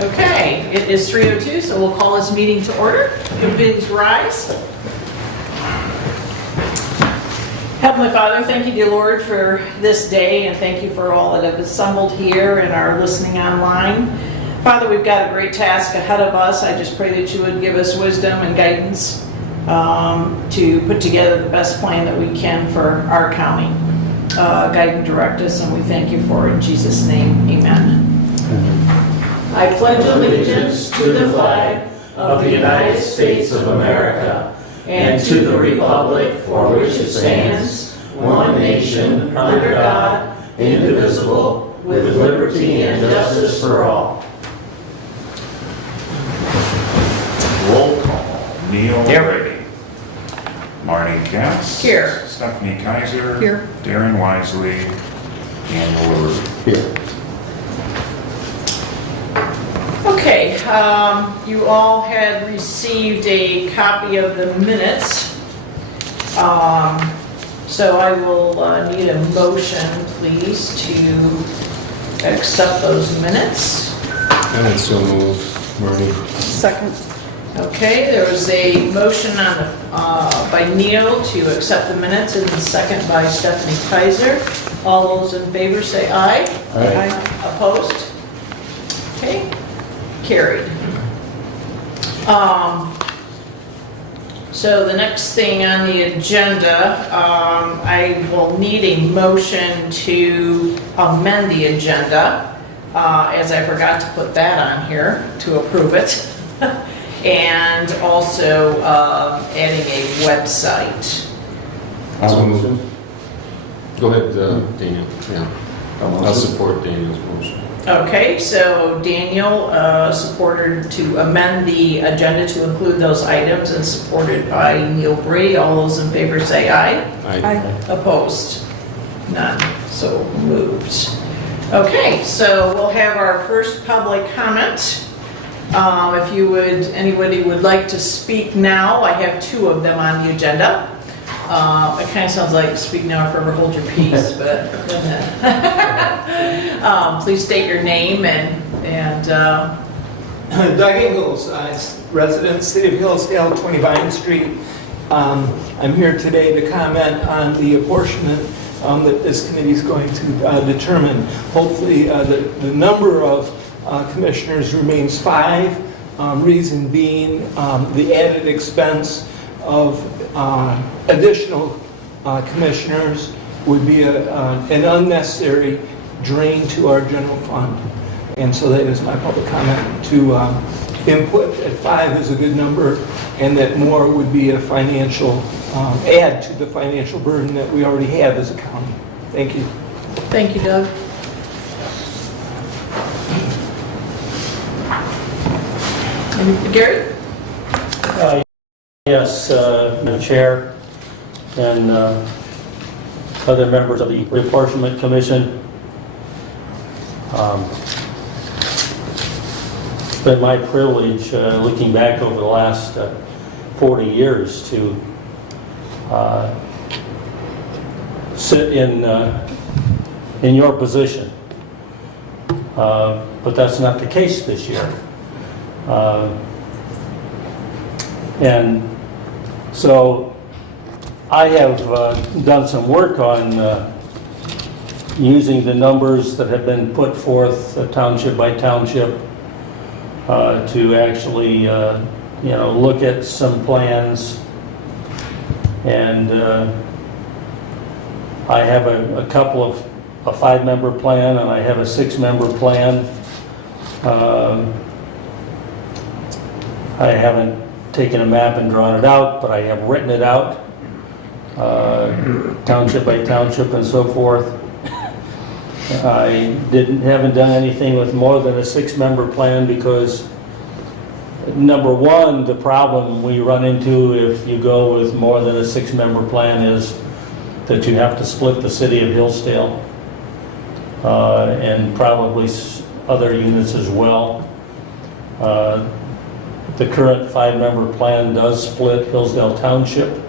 Okay, it is 3:02, so we'll call this meeting to order. Can please rise. Heavenly Father, thank you, dear Lord, for this day, and thank you for all that have assembled here and are listening online. Father, we've got a great task ahead of us. I just pray that you would give us wisdom and guidance to put together the best plan that we can for our county. Guide and direct us, and we thank you for it. In Jesus' name, amen. I pledge allegiance to the flag of the United States of America and to the republic for which it stands, one nation, under God, indivisible, with liberty and justice for all. Roll call. Neil. Here. Marty Katz. Here. Stephanie Kaiser. Here. Darren Wisely. And Lord. Here. Okay, you all had received a copy of the minutes. So I will need a motion, please, to accept those minutes. I would so move, Marty. Second. Okay, there was a motion by Neil to accept the minutes and a second by Stephanie Kaiser. All those in favor say aye. Aye. Opposed? Okay, carried. So the next thing on the agenda, I will need a motion to amend the agenda, as I forgot to put that on here to approve it. And also adding a website. I'll move. Go ahead, Daniel. Yeah. I'll support Daniel's motion. Okay, so Daniel supported to amend the agenda to include those items and supported by Neil Brady. All those in favor say aye. Aye. Opposed? None. So moved. Okay, so we'll have our first public comment. If you would, anybody would like to speak now, I have two of them on the agenda. It kind of sounds like speak now or forever hold your peace, but please state your name and Doug Ingalls, resident, City of Hillsdale, 20 Vine Street. I'm here today to comment on the apportionment that this committee is going to determine. Hopefully, the number of commissioners remains 5. Reason being the added expense of additional commissioners would be an unnecessary drain to our general fund. And so that is my public comment to input that 5 is a good number and that more would be a financial add to the financial burden that we already have as a county. Thank you. thank you, Doug. And Gary? Yes, Madam Chair and other members of the Apportionment Commission. It's been my privilege, looking back over the last 40 years, to sit in your position. But that's not the case this year. And so I have done some work on using the numbers that have been put forth township by township to actually look at some plans. And I have a couple of a 5-member plan and I have a 6-member plan. I haven't taken a map and drawn it out, but I have written it out, township by township and so forth. I haven't done anything with more than a 6-member plan because, number one, the problem we run into if you go with more than a 6-member plan is that you have to split the city of Hillsdale and probably other units as well. The current 5-member plan does split Hillsdale Township.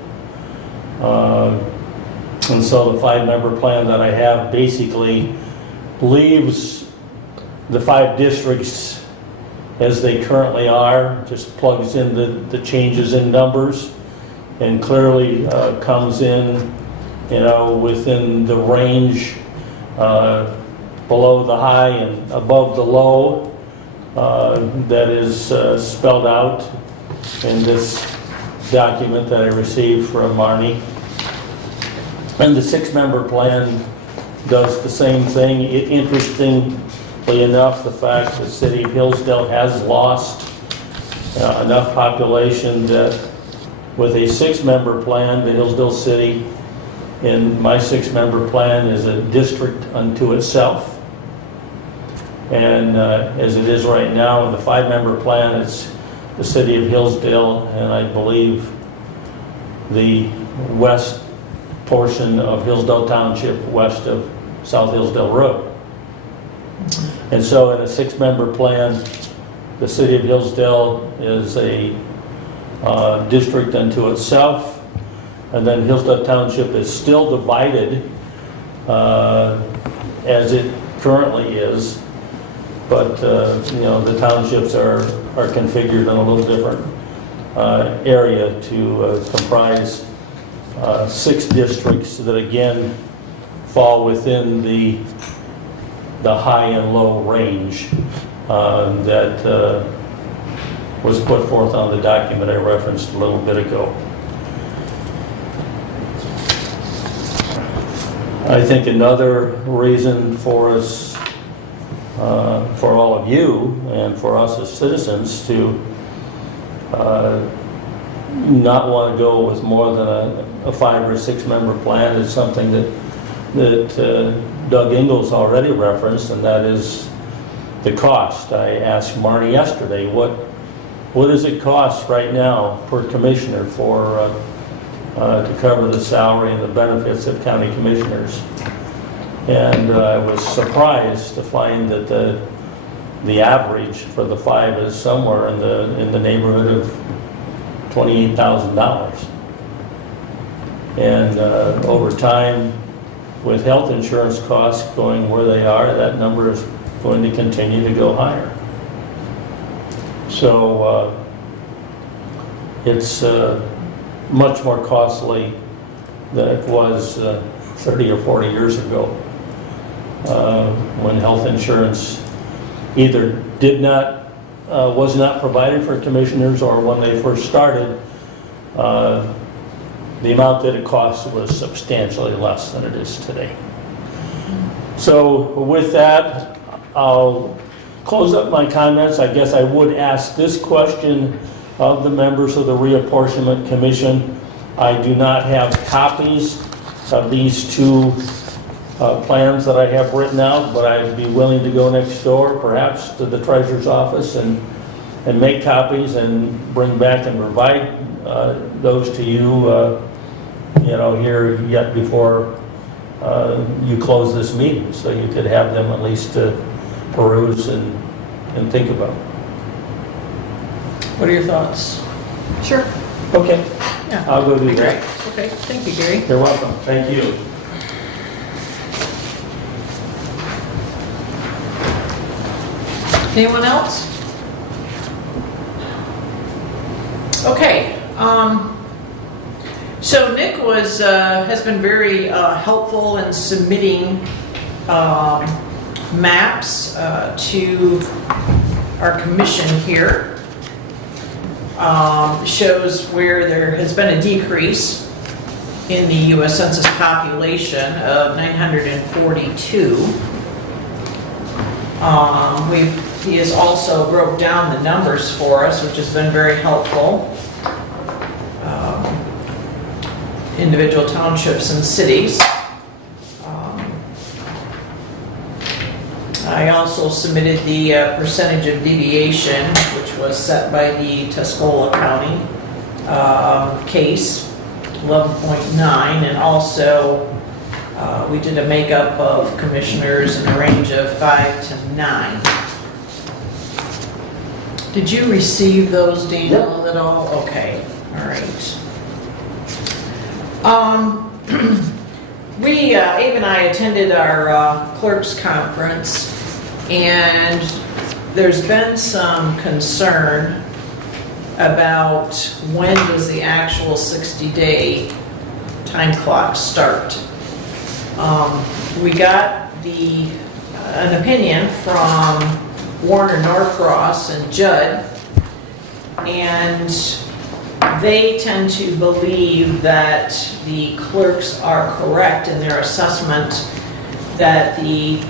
And so the 5-member plan that I have basically leaves the 5 districts as they currently are, just plugs in the changes in numbers and clearly comes in, within the range below the high and above the low that is spelled out in this document that I received from Marnie. And the 6-member plan does the same thing. Interestingly enough, the fact that the city of Hillsdale has lost enough population that with a 6-member plan, the Hillsdale City, in my 6-member plan, is a district unto itself. And as it is right now, in the 5-member plan, it's the city of Hillsdale, and I believe the west portion of Hillsdale Township, west of South Hillsdale Road. And so in a 6-member plan, the city of Hillsdale is a district unto itself, and then Hillsdale Township is still divided as it currently is, but the townships are configured in a little different area to comprise 6 districts that again fall within the high and low range that was put forth on the document I referenced a little bit ago. I think another reason for us, for all of you and for us as citizens to not want to go with more than a 5 or 6-member plan is something that Doug Ingalls already referenced, and that is the cost. I asked Marnie yesterday, what does it cost right now per commissioner to cover the salary and the benefits of county commissioners? And I was surprised to find that the average for the 5 is somewhere in the neighborhood of $28,000. And over time, with health insurance costs going where they are, that number is going to continue to go higher. So it's much more costly than it was 30 or 40 years ago when health insurance either was not provided for commissioners, or when they first started, the amount that it cost was substantially less than it is today. So with that, I'll close up my comments. I guess I would ask this question of the members of the Reapportionment Commission. I do not have copies of these 2 plans that I have written out, but I'd be willing to go next door, perhaps to the treasurer's office, and make copies and bring back and provide those to you, here yet before you close this meeting, so you could have them at least to peruse and think about. What are your thoughts? Sure. Okay, Yeah. I'll go do Great. that. Okay, thank you, Gary. You're welcome. Thank you. Anyone else? Okay. So Nick has been very helpful in submitting maps to our commission here. Shows where there has been a decrease in the U.S. Census population of 942. He has also broke down the numbers for us, which has been very helpful. Individual townships and cities. I also submitted the percentage of deviation, which was set by the Tuscola County case, 11.9, and also we did a makeup of commissioners in a range of 5 to 9. Did you receive those, Daniel, at all? Okay, all right. Abe and I attended our clerks conference, and there's been some concern about when does the actual 60-day time clock start. We got an opinion from Warner Norcross and Judd, and they tend to believe that the clerks are correct in their assessment that the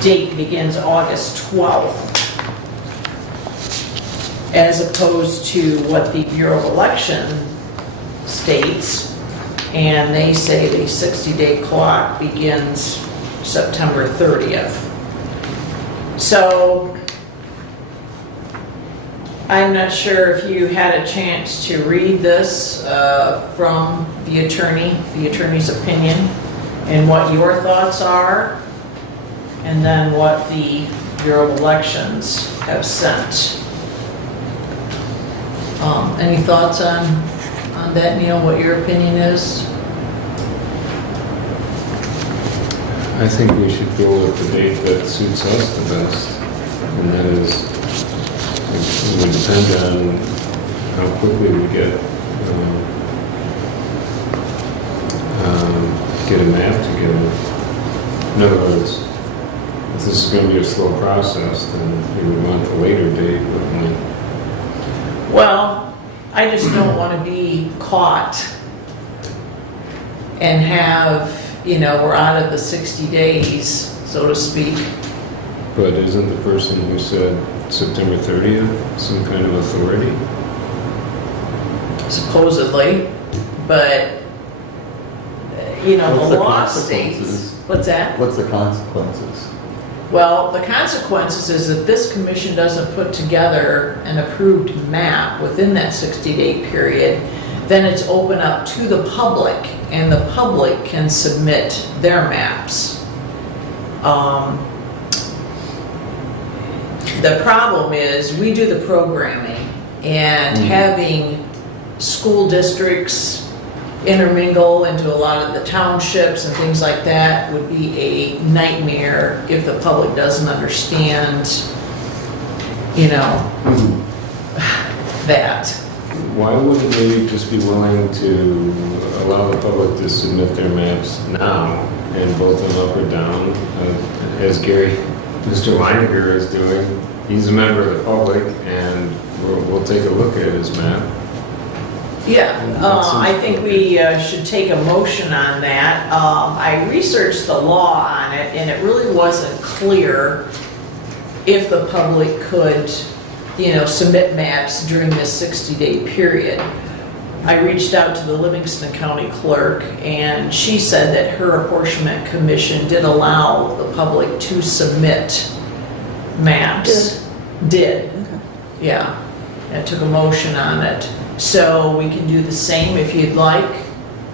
date begins August 12th, as opposed to what the Bureau of Election states, and they say the 60-day clock begins September 30th. So I'm not sure if you had a chance to read this from the attorney's opinion, and what your thoughts are, and then what the Bureau of Elections have sent. Any thoughts on that, Neil, what your opinion is? I think we should go with the date that suits us the best, and that is, it would depend on how quickly we get a map together. In other words, if this is going to be a slow process, then we would want the later date, wouldn't we? Well, I just don't want to be caught and have, we're out of the 60 days, so to speak. But isn't the person who said September 30th some kind of authority? Supposedly, but, the law states. What's that? What's the consequences? Well, the consequences is that this commission doesn't put together an approved map within that 60-day period, then it's open up to the public, and the public can submit their maps. The problem is we do the programming, and having school districts intermingle into a lot of the townships and things like that would be a nightmare if the public doesn't understand, that. Why wouldn't we just be willing to allow the public to submit their maps now and vote them up or down, as Mr. Leininger is doing? He's a member of the public, and we'll take a look at his map. Yeah, I think we should take a motion on that. I researched the law on it, and it really wasn't clear if the public could, submit maps during this 60-day period. I reached out to the Livingston County Clerk, and she said that her apportionment commission did allow the public to submit maps. Did. Okay. Yeah, and took a motion on it. So we can do the same if you'd like.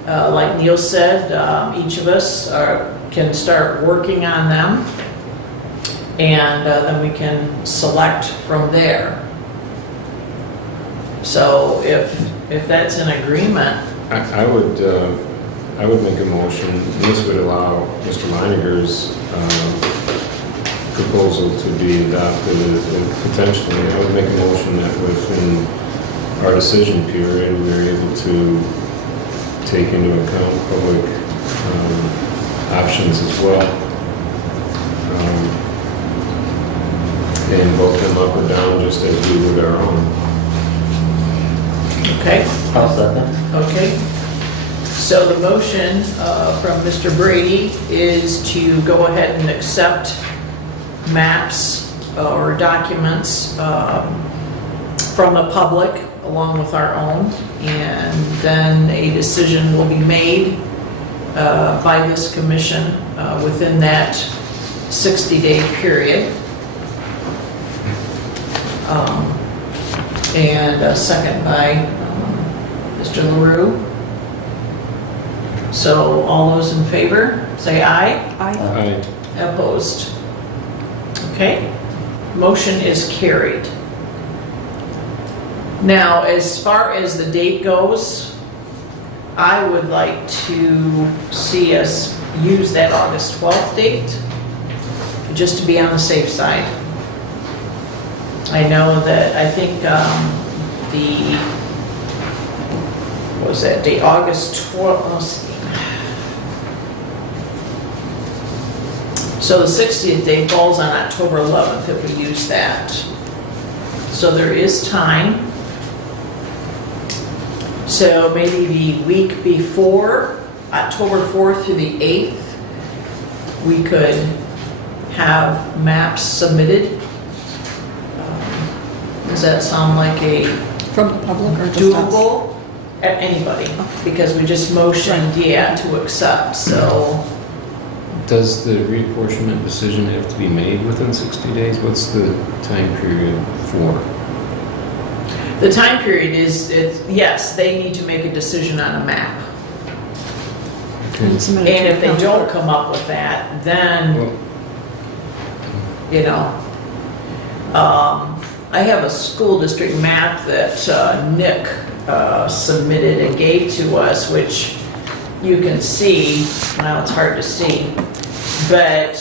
Like Neil said, each of us can start working on them, and then we can select from there. So if that's an agreement. I would make a motion, and this would allow Mr. Leininger's proposal to be adopted potentially. I would make a motion that within our decision period, we are able to take into account public options as well, and vote them up or down just as we would our own. Okay. I'll second. Okay. So the motion from Mr. Brady is to go ahead and accept maps or documents from the public along with our own, and then a decision will be made by this commission within that 60-day period. And a second by Mr. LaRue. So all those in favor, say aye. Aye. Opposed? Okay. Motion is carried. Now, as far as the date goes, I would like to see us use that August 12th date, just to be on the safe side. I know that, I think what was that date, August 12th, let's see. So the 60th day falls on October 11th if we use that. So there is time. So maybe the week before, October 4th through the 8th, we could have maps submitted. Does that sound like a From the public or just us? doable? Anybody, because we just motioned, yeah, to accept, so. Does the reapportionment decision have to be made within 60 days? What's the time period for? The time period is, yes, they need to make a decision on a map. And submit it And to if they the don't county come up with that, then, Well, you know. I have a school district map that Nick submitted and gave to us, which you can see, well, it's hard to see, but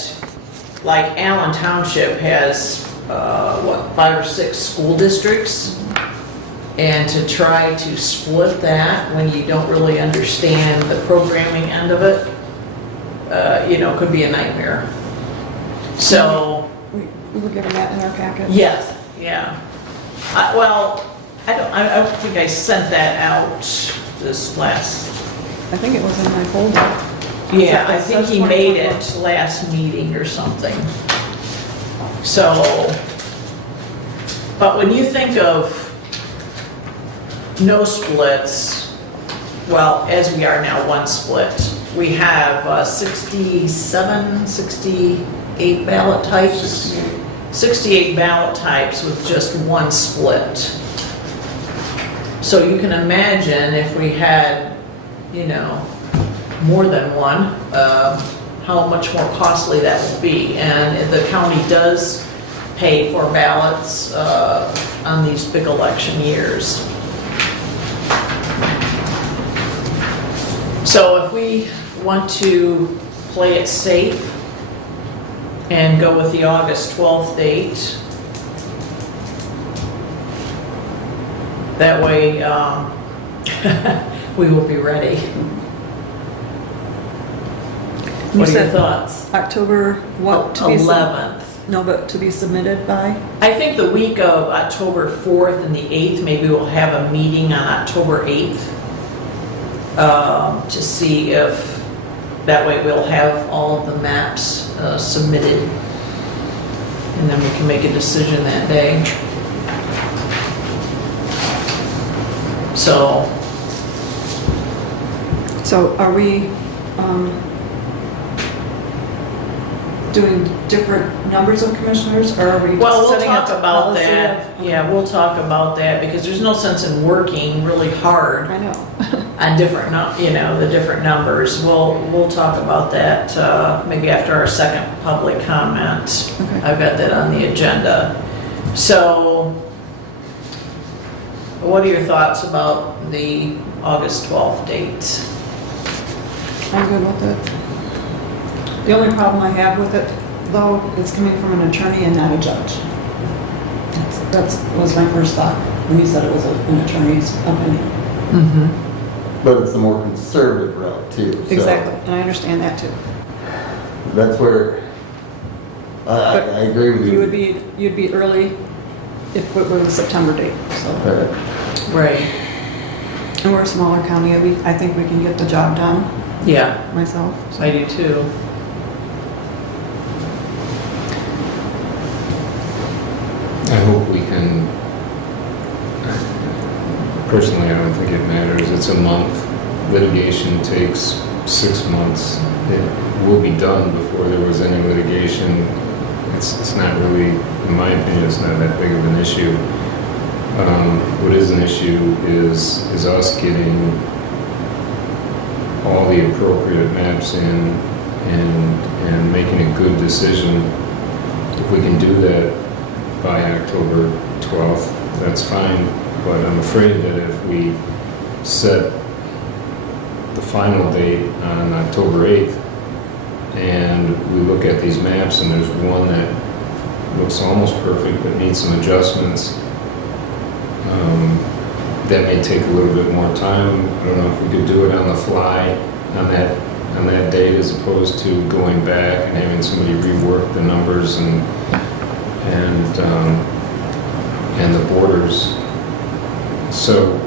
like Allen Township has, 5 or 6 school districts? And to try to split that when you don't really understand the programming end of it, could be a nightmare. So, we were given that in our packet. yes, yeah. I don't think I sent that out this last, I think it was in my folder. yeah, I think That's he made 2021. it last meeting or something. So, but when you think of no splits, well, as we are now, one split, we have 67, 68 ballot types. 68. 68 ballot types with just one split. So you can imagine if we had, more than one, how much more costly that would be. And the county does pay for ballots on these big election years. So if we want to play it safe and go with the August 12th date, that way we will be ready. You What are your said thoughts? October, what? to be sub- 11th. No, but to be submitted by? I think the week of October 4th and the 8th, maybe we'll have a meeting on October 8th to see if, that way we'll have all of the maps submitted. And then we can make a decision that day. So, So are we doing different numbers of commissioners, or are we well, just we'll setting talk up about policy that. of- Yeah, we'll talk about that because there's no sense in working really hard I know. on different, the different numbers. We'll talk about that maybe after our second public comment. Okay. I've got that on the agenda. So, what are your thoughts about the August 12th date? I'm good with it. The only problem I have with it, though, is coming from an attorney and not a judge. That was my first thought when you said it was an attorney's opinion. Mm-hmm. But it's the more conservative route too. so Exactly, and I understand that too. That's where, I agree with you. You'd be early if it were the September date, so. Right. And we're a smaller county, I think we can get the job done Yeah, myself. so. I do too. I hope we can, personally, I don't think it matters. It's a month. Litigation takes 6 months. It will be done before there was any litigation. It's not really, in my opinion, it's not that big of an issue. What is an issue is us getting all the appropriate maps in and making a good decision. If we can do that by October 12th, that's fine, but I'm afraid that if we set the final date on October 8th and we look at these maps and there's one that looks almost perfect, but needs some adjustments. That may take a little bit more time. I don't know if we could do it on the fly on that date, as opposed to going back and having somebody rework the numbers and the borders. So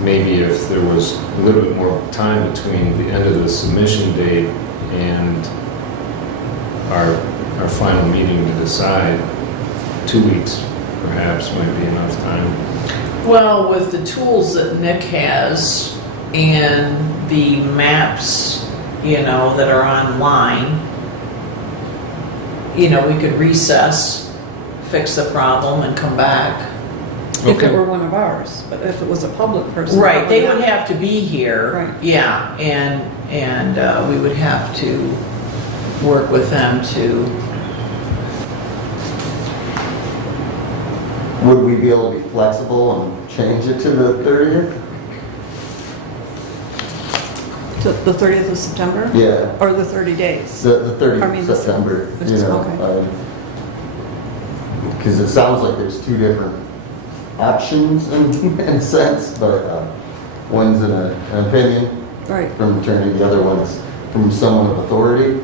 maybe if there was a little bit more time between the end of the submission date and our final meeting to decide, 2 weeks perhaps might be enough time. Well, with the tools that Nick has and the maps, that are online, we could recess, fix the problem, and come back. If it were one of ours, but if it was a public person. Right, they would probably have to be here. Right. Yeah, and we would have to work with them to, Would we be able to be flexible and change it to the 30th? To the 30th of September? Yeah, Or the 30 days? the 30th I mean, of the- September, okay. Because it sounds like there's two different options in a sense, but one's an opinion Right. from attorney, the other one's from someone of authority,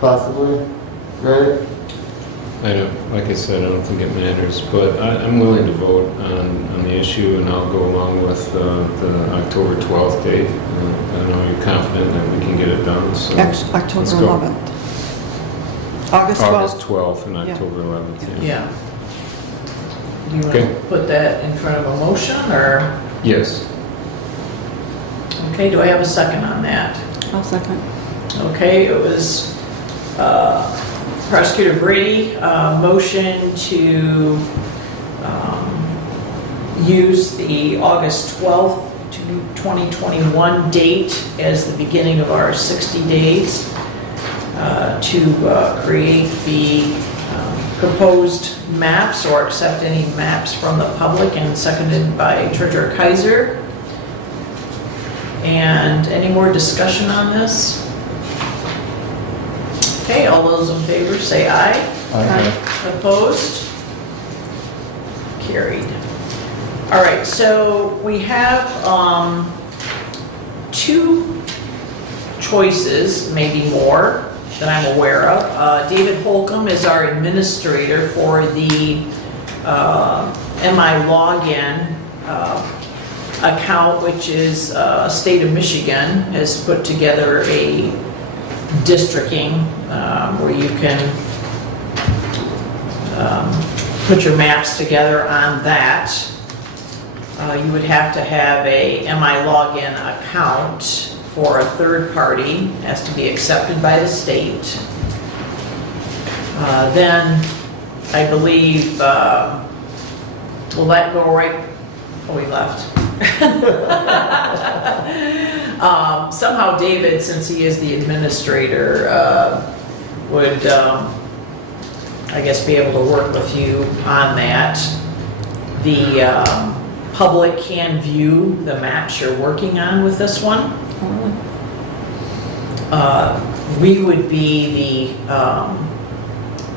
possibly, right? Like I said, I don't think it matters, but I'm willing to vote on the issue, and I'll go along with the October 12th date. I know you're confident that we can get it done, so. October let's go. 11th. August August 12th. 12th and Yeah. October 11th, yeah. yeah. Do you want Okay. to put that in front of a motion, or, Yes. okay, do I have a second on that? I'll second. Okay, it was Prosecutor Brady, motion to use the August 12th to 2021 date as the beginning of our 60 days to create the proposed maps or accept any maps from the public, and seconded by Treasurer Kaiser. And any more discussion on this? Okay, all those in favor say aye. Opposed? Carried. All right, so we have two choices, maybe more, that I'm aware of. David Holcomb is our administrator for the MI login account, which is State of Michigan has put together a districting where you can put your maps together on that. You would have to have a MI login account for a third party, has to be accepted by the state. Then I believe, will that go right? Oh, he left. Somehow David, since he is the administrator, would, I guess, be able to work with you on that. The public can view the maps you're working on with this one. We would be the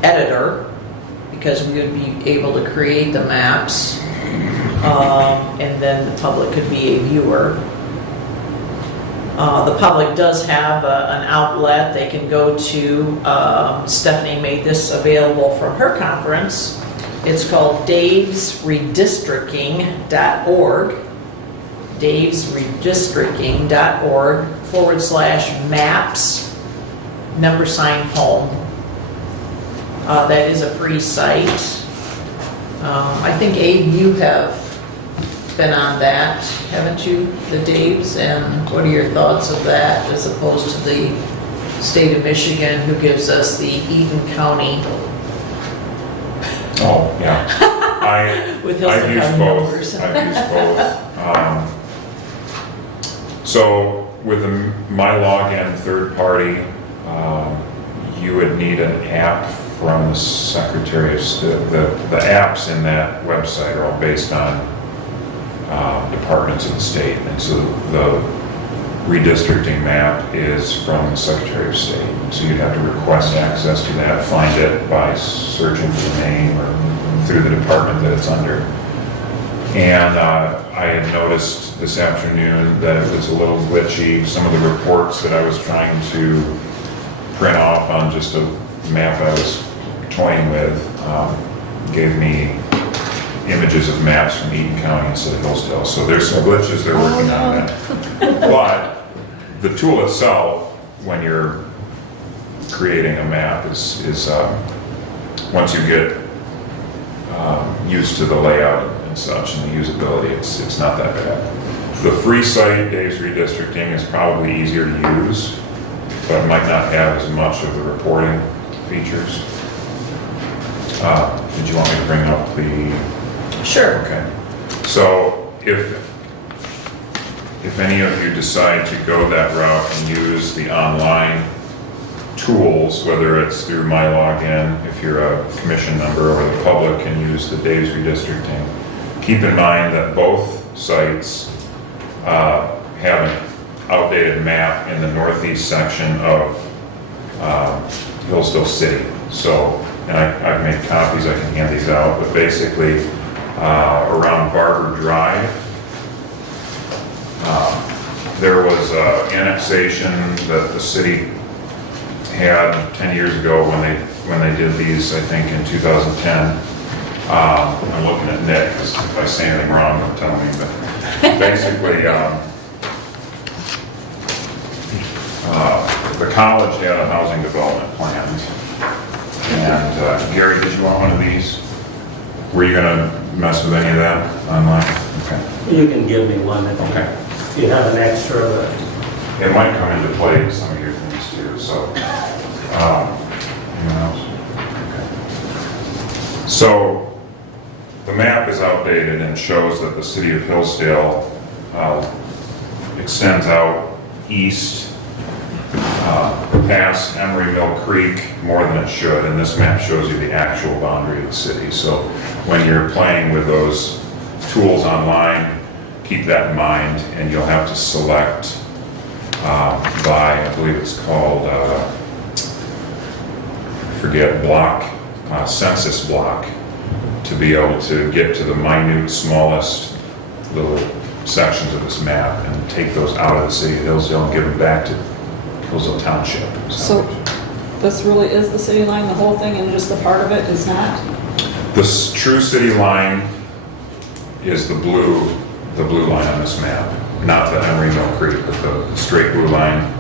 editor, because we would be able to create the maps, and then the public could be a viewer. The public does have an outlet they can go to. Stephanie made this available from her conference. It's called davesredistricting.org, davesredistricting.org/maps #home. That is a free site. I think, Abe, you have been on that, haven't you, the Daves? And what are your thoughts of that as opposed to the State of Michigan, who gives us the Eaton County Oh, yeah. with I've Hillsdale used County both. numbers? I've used both. So with my login third party, you would need an app from the Secretary of State. The apps in that website are all based on departments of the state, and so redistricting map is from the Secretary of State. So you'd have to request access to that, find it by searching for the name or through the department that it's under. And I had noticed this afternoon that it was a little glitchy. Some of the reports that I was trying to print off on just a map I was toying with gave me images of maps from Eaton County instead of Hillsdale. So there's some glitches, they're working on that. But the tool itself, when you're creating a map, is once you get used to the layout and such and the usability, it's not that bad. The free site, Dave's Redistricting, is probably easier to use, but it might not have as much of the reporting features. Did you want me to bring up the... Sure. Okay. So if any of you decide to go that route and use the online tools, whether it's through My Login, if you're a commission member, or the public can use the Dave's Redistricting, keep in mind that both sites have an outdated map in the northeast section of Hillsdale City. So, and I've made copies, I can hand these out, but basically around Barber Drive, there was annexation that the city had 10 years ago when they did these, I think in 2010. I'm looking at Nick, 'cause if I say anything wrong, don't tell me, but basically, the college had a housing development plan. And Gary, did you want one of these? Were you gonna mess with any of that online? Okay. You can give me one if Okay. you have an extra, but It might come into play in some of your things too, so. Anyone else? Okay. So, the map is outdated and shows that the city of Hillsdale extends out east past Emery Mill Creek more than it should, and this map shows you the actual boundary of the city. So when you're playing with those tools online, keep that in mind, and you'll have to select by, I believe it's called, block, census block, to be able to get to the minute, smallest little sections of this map and take those out of the city of Hillsdale and give them back to Hillsdale Township. So this really is the city line, the whole thing, and just the part of it is not? The true city line is the blue line on this map, not the Emery Mill Creek, but the straight blue line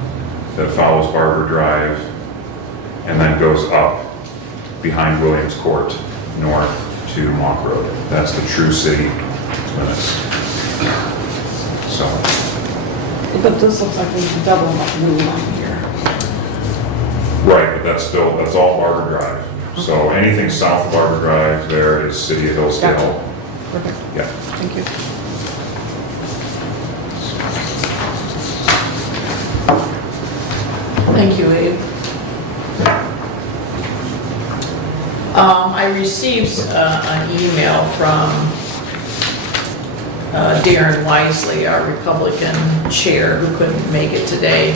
that follows Barber Drive and then goes up behind Williams Court north to Monk Road. That's the true city limits. So, But this looks like there's a double blue line here. right, but that's all Barber Drive. So anything south of Barber Drive there is city of Hillsdale. Gotcha. Perfect, Yeah. thank you. Thank you, Abe. I received an email from Darren Wisely, our Republican chair, who couldn't make it today.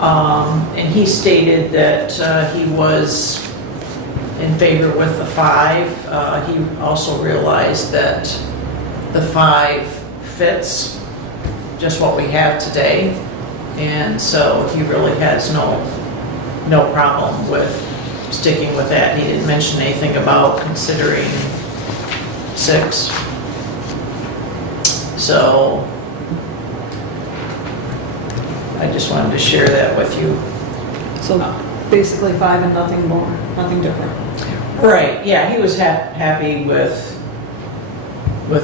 And he stated that he was in favor with the 5. He also realized that the 5 fits just what we have today. And so he really has no problem with sticking with that. He didn't mention anything about considering 6. So I just wanted to share that with you. So basically 5 and nothing more, nothing different. Right, yeah, he was happy with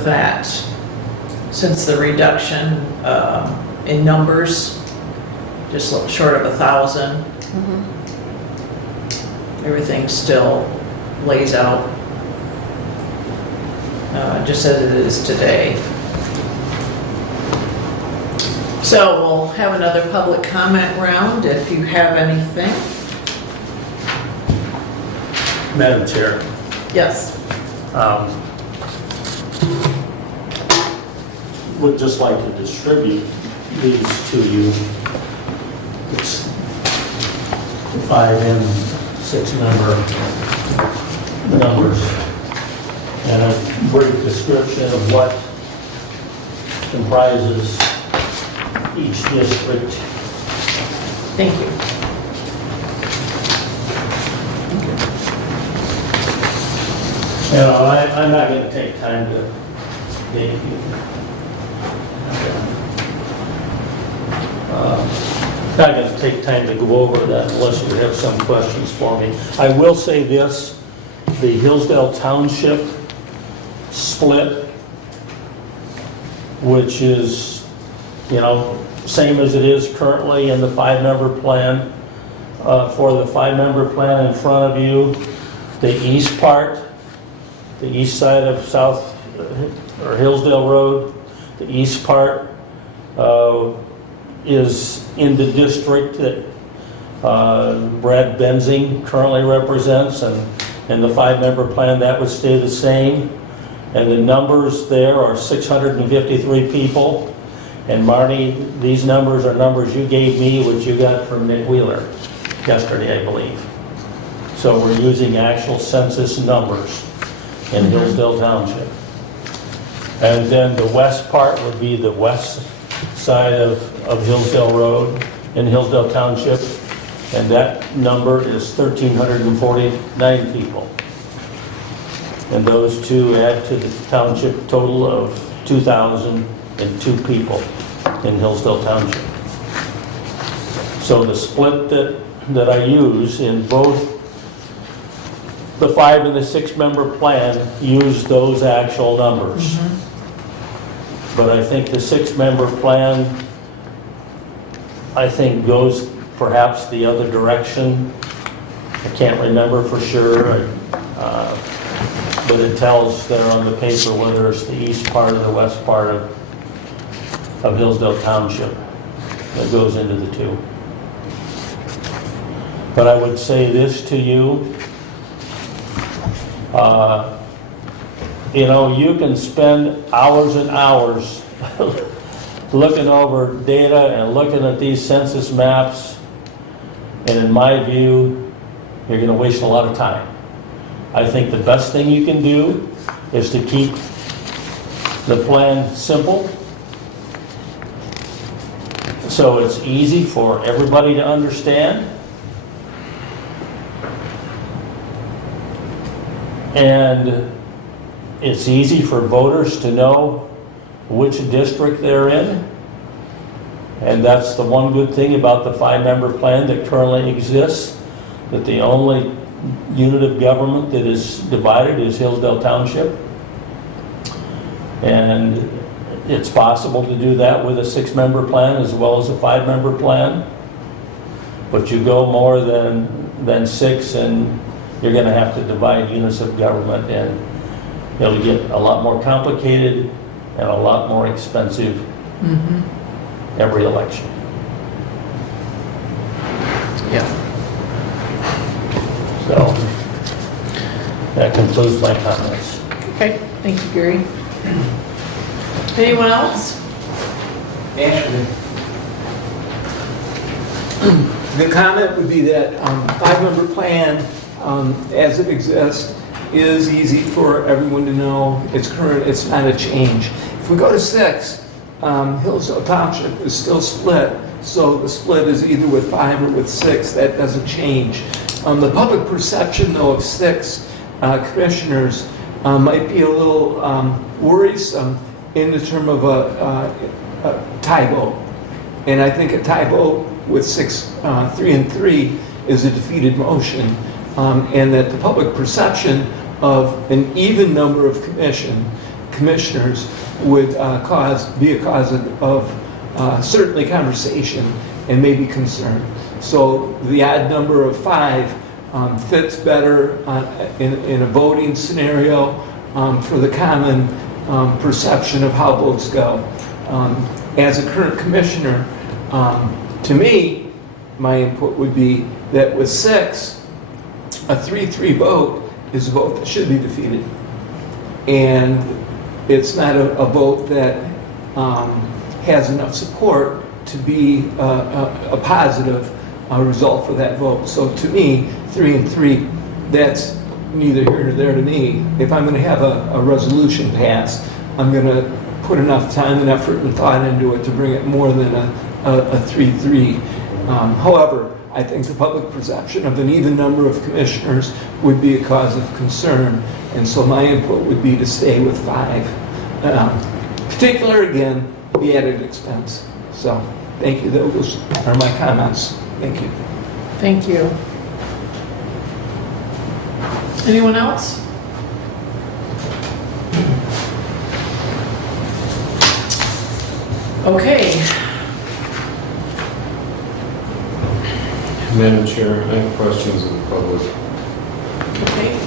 that, since the reduction in numbers, just short of 1,000. Everything still lays out just as it is today. So we'll have another public comment round if you have anything. Madam Chair, Yes. would just like to distribute these to you. It's the 5 and 6 member numbers, and a brief description of what comprises each district. Thank you. You know, I'm not going to take time to date you. Not going to take time to go over that unless you have some questions for me. I will say this, the Hillsdale Township split, which is, you know, same as it is currently in the 5-member plan. For the 5-member plan in front of you, the east part, the east side of South or Hillsdale Road, the east part is in the district that Brad Benzing currently represents, and in the 5-member plan that would stay the same. And the numbers there are 653 people. And Marty, these numbers are numbers you gave me, which you got from Nick Wheeler yesterday, I believe. So we're using actual census numbers in Hillsdale Township. And then the west part would be the west side of Hillsdale Road in Hillsdale Township, and that number is 1,349 people. And those two add to the township total of 2,002 people in Hillsdale Township. So the split that I use in both the 5 and the 6-member plan use those actual numbers. But I think the 6-member plan, I think, goes perhaps the other direction. I can't remember for sure, but it tells there on the paper whether it's the east part or the west part of Hillsdale Township that goes into the two. But I would say this to you, you know, you can spend hours and hours looking over data and looking at these census maps, and in my view, you're going to waste a lot of time. I think the best thing you can do is to keep the plan simple, so it's easy for everybody to understand. And it's easy for voters to know which district they're in. And that's the one good thing about the 5-member plan that currently exists, that the only unit of government that is divided is Hillsdale Township. And it's possible to do that with a 6-member plan as well as a 5-member plan. But you go more than 6 and you're going to have to divide units of government, and it'll get a lot more complicated and a lot more expensive every election. Yeah. So that concludes my comments. Okay, thank you, Gary. Anyone else? Actually, the comment would be that 5-member plan, as it exists, is easy for everyone to know. It's current, it's not a change. If we go to 6, Hillsdale Township is still split, so the split is either with 5 or with 6. That doesn't change. The public perception, though, of 6 commissioners might be a little worrisome in the term of a tie vote. And I think a tie vote with 6, 3 and 3 is a defeated motion. And that the public perception of an even number of commissioners would be a cause of certainly conversation and maybe concern. So the odd number of 5 fits better in a voting scenario for the common perception of how votes go. As a current commissioner, to me, my input would be that with 6, a 3-3 vote is a vote that should be defeated. And it's not a vote that has enough support to be a positive result for that vote. So to me, 3 and 3, that's neither here nor there to me. If I'm going to have a resolution passed, I'm going to put enough time and effort and thought into it to bring it more than a 3-3. However, I think the public perception of an even number of commissioners would be a cause of concern, and so my input would be to stay with 5. Particular, again, the added expense. So, thank you. Those are my comments. Thank you. Thank you. Anyone else? Okay. Madam Chair, I have questions of the public. Okay.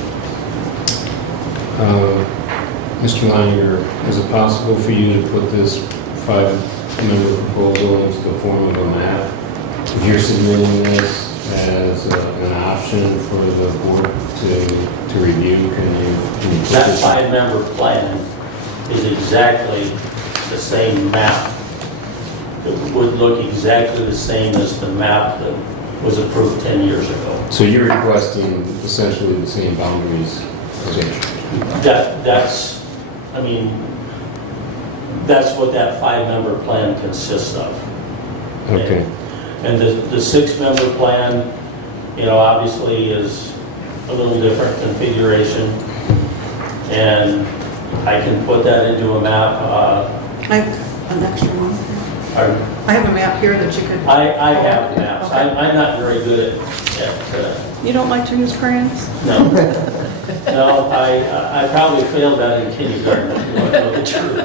Mr. Leininger, is it possible for you to put this 5-member proposal into the form of a map? If you're submitting this as an option for the board to review, can you put That this? 5-member plan is exactly the same map. It would look exactly the same as the map that was approved 10 years ago. So you're requesting essentially the same boundaries as it? That's what that 5-member plan consists of. Okay. And the 6-member plan, obviously is a little different configuration. And I can put that into a map. I have an extra one. I have a map here that you could. I have maps. Okay. I'm not very good at You don't like to use crayons? no. No, I probably failed that in kindergarten, if you want to know the truth.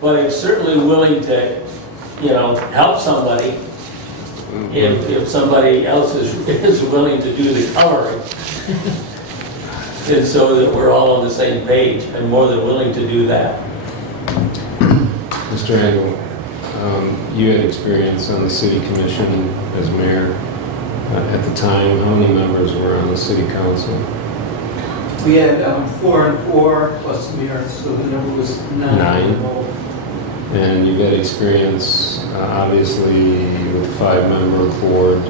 But I'm certainly willing to, help somebody if somebody else is willing to do the coloring. And so that we're all on the same page. I'm more than willing to do that. Mr. Angle, you had experience on the city commission as mayor. At the time, how many members were on the city council? We had 4 and 4 plus the mayor, so the number was 9. 9. And you've had experience, obviously, with a 5-member board.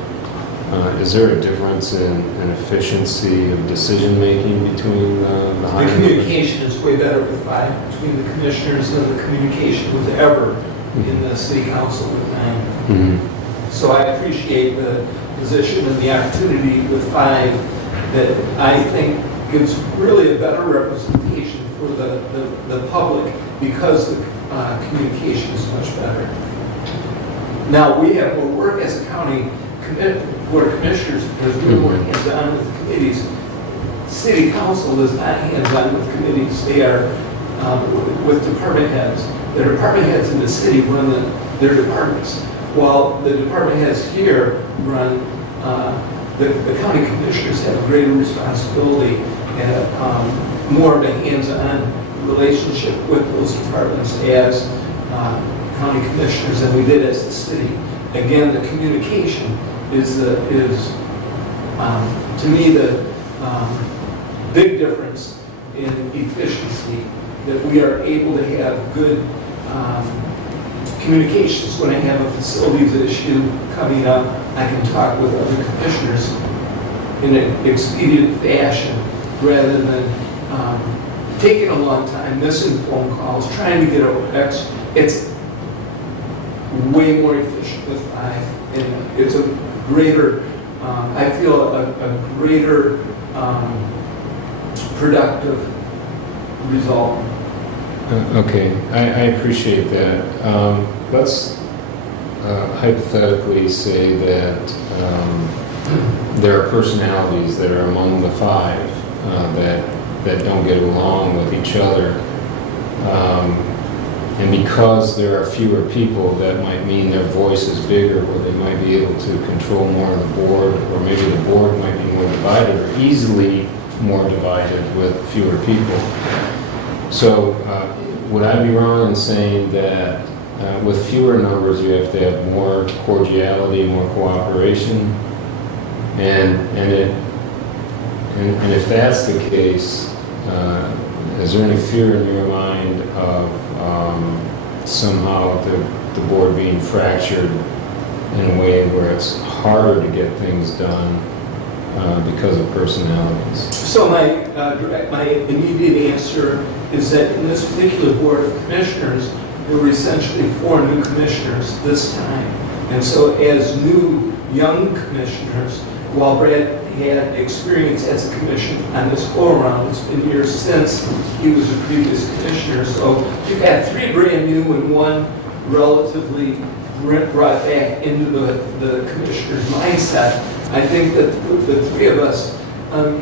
Is there a difference in efficiency of decision-making between the The higher members? communication is way better with 5 between the commissioners than the communication was ever in the city council with 9. Mhm. So I appreciate the position and the opportunity with 5 that I think gives really a better representation for the public because the communication is much better. Now, we have more work as a county board of commissioners because we're more hands-on with the committees. City council is not hands-on with committees. They are with department heads. The department heads in the city run their departments, while the department heads here run, the county commissioners have a greater responsibility and more of a hands-on relationship with those departments as county commissioners than we did as the city. Again, the communication is to me the big difference in efficiency, that we are able to have good communications. When I have a facilities issue coming up, I can talk with other commissioners in an expedient fashion rather than taking a long time, missing phone calls, trying to get it's way more efficient with 5. And it's a greater, I feel a greater productive result. Okay, I appreciate that. Let's hypothetically say that there are personalities that are among the 5 that don't get along with each other. And because there are fewer people, that might mean their voice is bigger, or they might be able to control more of the board, or maybe the board might be more divided, or easily more divided with fewer people. So would I be wrong in saying that with fewer numbers you have to have more cordiality, more cooperation? And if that's the case, is there any fear in your mind of somehow the board being fractured in a way where it's harder to get things done because of personalities. So my immediate answer is that in this particular Board of Commissioners, there were essentially 4 new commissioners this time. And so as new, young commissioners, while Brad had experience as a commission on this go-around, it's been years since he was a previous commissioner. So you've got 3 brand new and 1 relatively brought back into the commissioner's mindset. I think that the 3 of us,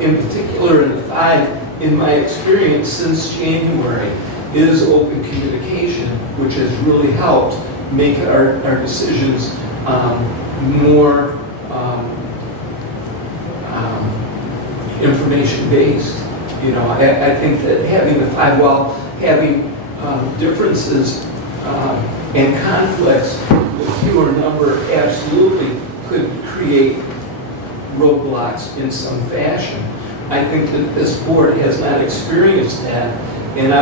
in particular, and the 5, in my experience since January, is open communication, which has really helped make our decisions more information-based. You know, I think that having the 5, while having differences and conflicts with fewer number, absolutely could create roadblocks in some fashion. I think that this board has not experienced that, and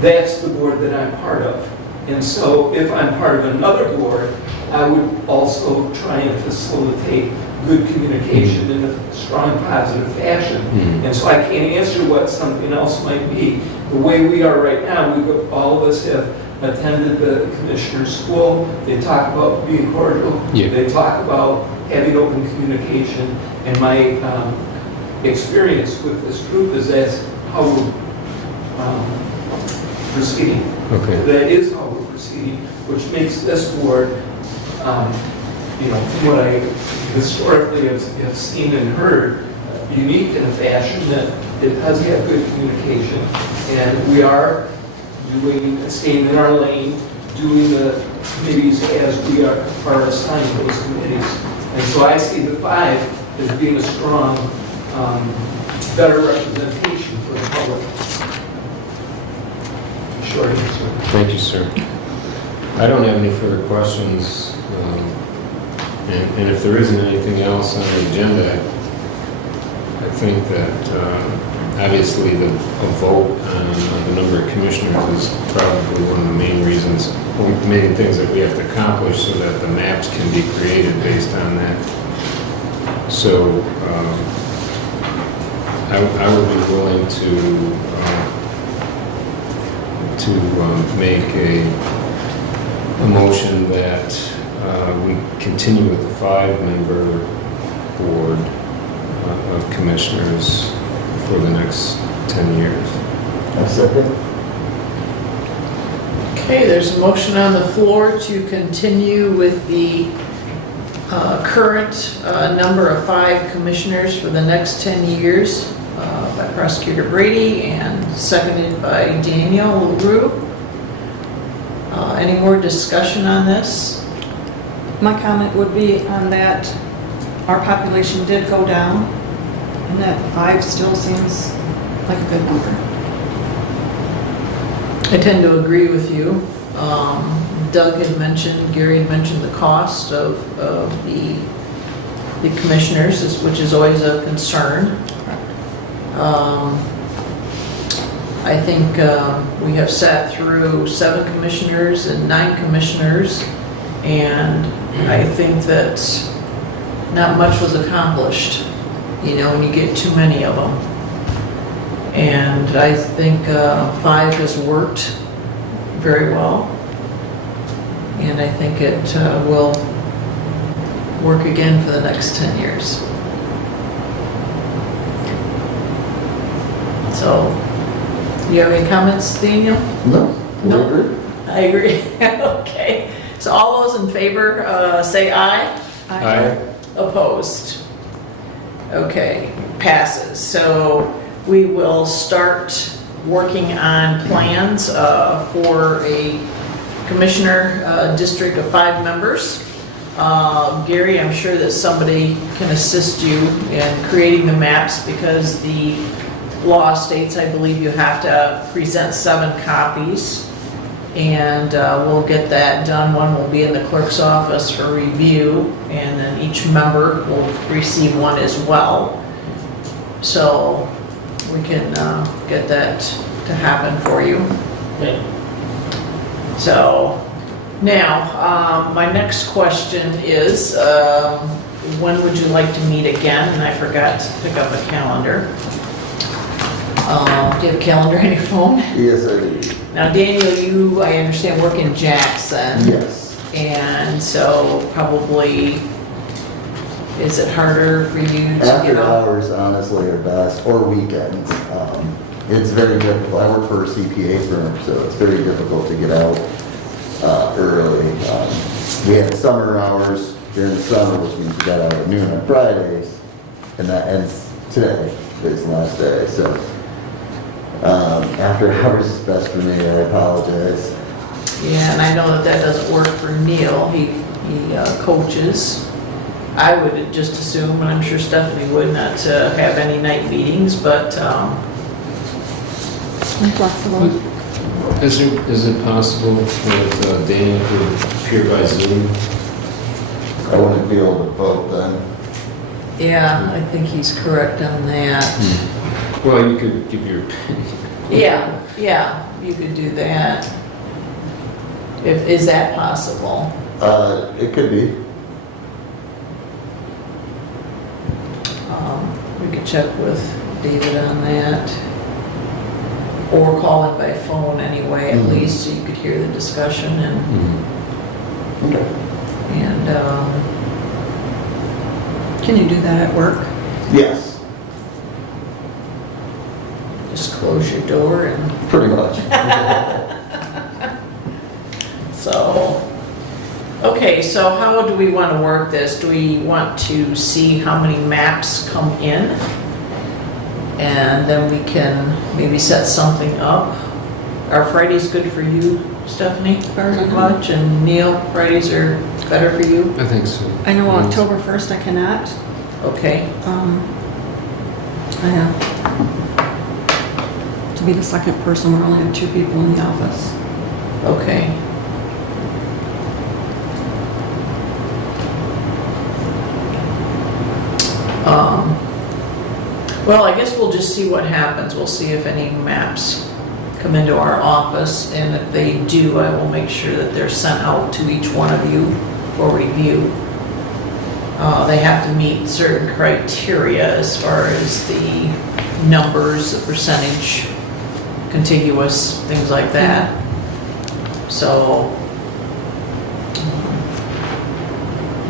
that's the board that I'm part of. And so if I'm part of another board, I would also try and facilitate good communication in a strong positive fashion. And so I can't answer what something else might be. The way we are right now, all of us have attended the commissioner's school. They talk about being cordial. Yeah. They talk about having open communication. And my experience with this group is that's how we're proceeding. Okay. That is how we're proceeding, which makes this board, you know, from what I historically have seen and heard, unique in a fashion that it does have good communication. And we are staying in our lane, doing the committees as we are assigned those committees. And so I see the 5 as being a strong, better representation for the public. Short answer. Thank you, sir. I don't have any further questions. And if there isn't anything else on the agenda, I think that obviously a vote on the number of commissioners is probably one of the main reasons, or main things that we have to accomplish so that the maps can be created based on that. So I would be willing to make a motion that we continue with the 5-member board of commissioners for the next 10 years. I second. Okay, there's a motion on the floor to continue with the current number of 5 commissioners for the next 10 years by Prosecutor Brady and seconded by Daniel LaRue. Any more discussion on this? My comment would be on that, our population did go down, and that 5 still seems like a good number. I tend to agree with you. Doug had mentioned, Gary had mentioned the cost of the commissioners, which is always a concern. I think we have sat through 7 commissioners and 9 commissioners, and I think that not much was accomplished, you know, when you get too many of them. And I think 5 has worked very well, and I think it will work again for the next 10 years. So, do you have any comments, Daniel? No, we No. agree. I agree. Okay. So all those in favor, say aye. Aye. Opposed? Okay, passes. So we will start working on plans for a commissioner district of 5 members. Gary, I'm sure that somebody can assist you in creating the maps because the law states, I believe, you have to present 7 copies. And we'll get that done. One will be in the clerk's office for review, and then each member will receive one as well. So we can get that to happen for you. Okay. So, now, my next question is, when would you like to meet again? And I forgot to pick up a calendar. Do you have a calendar on your phone? Yes, I do. Now, Daniel, you, I understand, work in Jackson. Yes. And so probably, is it harder for you to get After out? hours, honestly, are best, or weekends. It's very difficult. I work for a CPA firm, so it's very difficult to get out early. We have summer hours during the summer, which means we got out at noon on Fridays, and that ends today, today's the last day. So after hours is best for me. I apologize. Yeah, and I know that that doesn't work for Neil. He coaches. I would just assume, and I'm sure Stephanie would, not to have any night meetings, but I'm flexible. Is it possible that Daniel could appear by Zoom? I wouldn't be able to vote then. yeah, I think he's correct on that. Well, you could give your opinion. Yeah, you could do that. Is that possible? It could be. We could check with David on that. Or call in by phone anyway, at least, so you could hear the discussion and, Okay. Can you do that at work? Yes, just close your door and pretty much. so. Okay, so how do we want to work this? Do we want to see how many maps come in? And then we can maybe set something up. Are Fridays good for you, Stephanie? Very much. And Neil, Fridays are better for you? I think so. I know October 1st I cannot. Okay. I have to be the second person. We only have 2 people in the office. Okay. Well, I guess we'll just see what happens. We'll see if any maps come into our office, and if they do, I will make sure that they're sent out to each one of you for review. They have to meet certain criteria as far as the numbers, the percentage, contiguous, things like that. So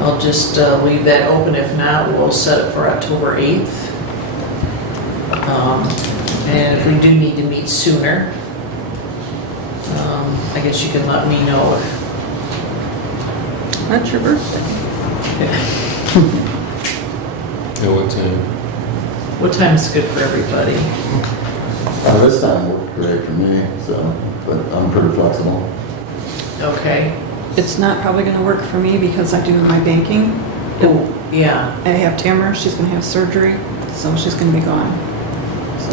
I'll just leave that open. If not, we'll set it for October 8th. And if we do need to meet sooner, I guess you can let me know if... That's your birthday. At what time? What time is good for everybody? This time worked great for me, so, but I'm pretty flexible. Okay. It's not probably going to work for me because I do my banking. Oh, yeah. I have Tamara, she's going to have surgery, so she's going to be gone. So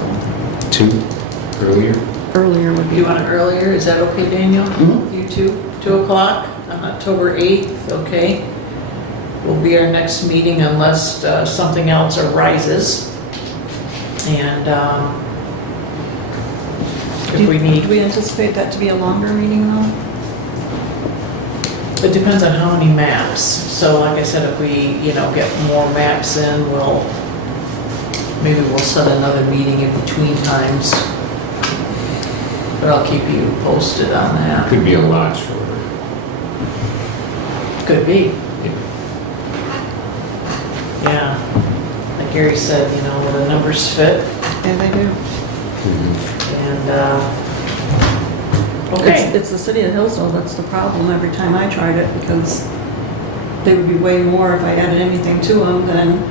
2? Earlier? earlier would Do be. you want it earlier? Is that okay, Daniel? Mhm. You too? 2 o'clock on October 8th, okay? Will be our next meeting unless something else arises. And if we Do need, we anticipate that to be a longer meeting though? it depends on how many maps. So like I said, if we, get more maps in, maybe we'll set another meeting in between times. But I'll keep you posted on that. Could be a lot shorter. Could be. Yeah. Yeah, like Gary said, the numbers fit, Yeah, they do. and, okay. It's the city of Hillsdale that's the problem every time I tried it because they would be way more if I added anything to them than,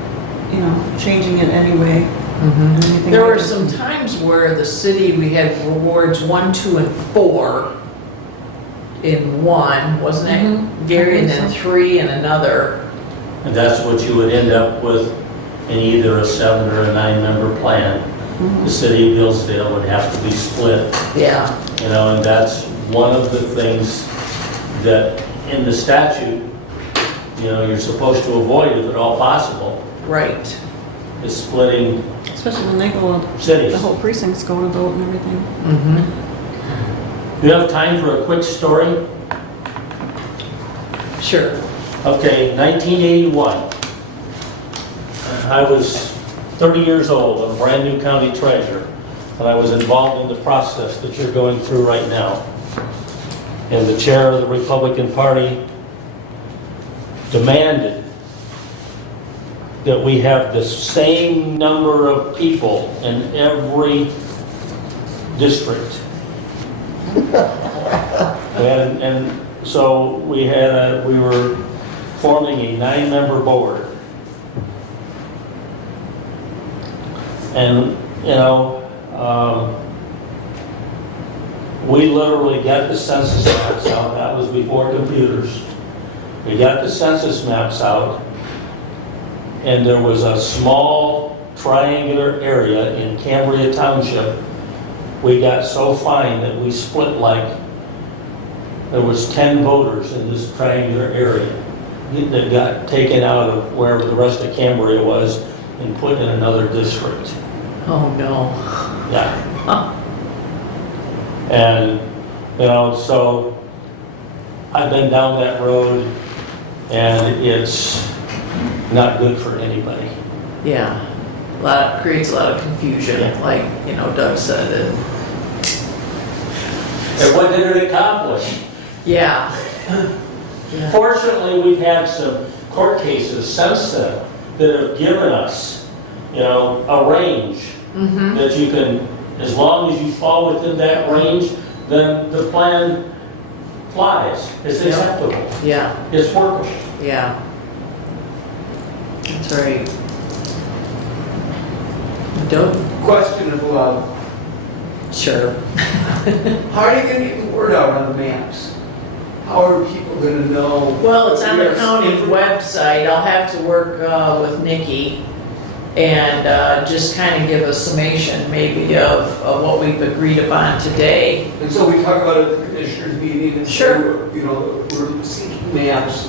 changing it anyway. Mhm. Anything There were like some times where the city, we had rewards 1, 2, and 4 in one, wasn't it? Mhm. Gary, and I think then so. 3 in another. And that's what you would end up with in either a 7 or a 9-member plan. Mhm. The city of Hillsdale would have to be split, Yeah, and that's one of the things that in the statute, you're supposed to avoid if at all possible, right. is splitting Especially when they go, cities. the whole precincts go to vote and everything. Mhm. Do you have time for a quick story? Sure. Okay, 1981. I was 30 years old, I'm a brand new county treasurer, and I was involved in the process that you're going through right now. And the chair of the Republican Party demanded that we have the same number of people in every district. And so we were forming a 9-member board. And, we literally got the census maps out. That was before computers. We got the census maps out, and there was a small triangular area in Cambria Township. We got so fine that we split there was 10 voters in this triangular area that got taken out of where the rest of Cambria was and put in another district. Oh, no. Yeah. And, so I've been down that road, and it's not good for anybody. Yeah. Creates a lot of confusion, Yeah. like, Doug said, and And what did it accomplish? yeah. Yeah. Fortunately, we've had some court cases since then that have given us, a range Mm-hmm. that you can, as long as you fall within that range, then the plan flies. It's Yeah. acceptable. Yeah, It's workable. yeah. That's right. Doug? Question of love. Sure. How are you gonna get the word out on the maps? How are people gonna know? Well, it's on the Yes, county every- website. I'll have to work with Nikki and just kind of give a summation maybe of what we've agreed upon today. And so we talk about it at the commissioners meeting and Sure. so, we're seeking maps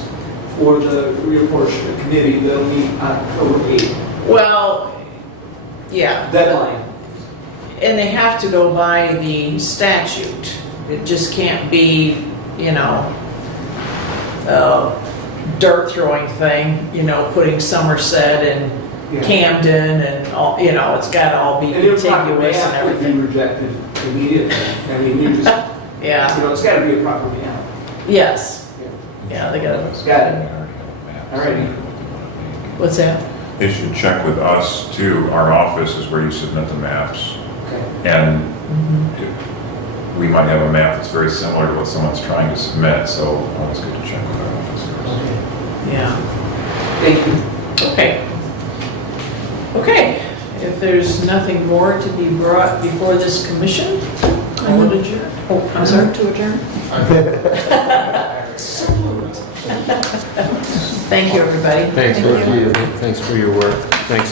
for the reapportionment committee that'll meet October 8th. Well, yeah. Deadline. And they have to go by the statute. It just can't be, a dirt throwing thing, putting Somerset and Yeah. Camden and all, it's gotta all be And your proper contiguous and map would be everything. rejected immediately. I mean, you just, Yeah, it's gotta be a proper map. yes. Yeah, they gotta, Got it. All righty. what's that? They should check with us too. Our office is where you submit the maps. Okay. And we might have a map that's very similar to what someone's trying to submit, so always good to check with our office first. Yeah, Thank you. okay. Okay, if there's nothing more to be brought before this commission, I would adjourn. Oh, I'm sorry. To adjourn? Thank you, everybody. Thanks for your work. Thanks.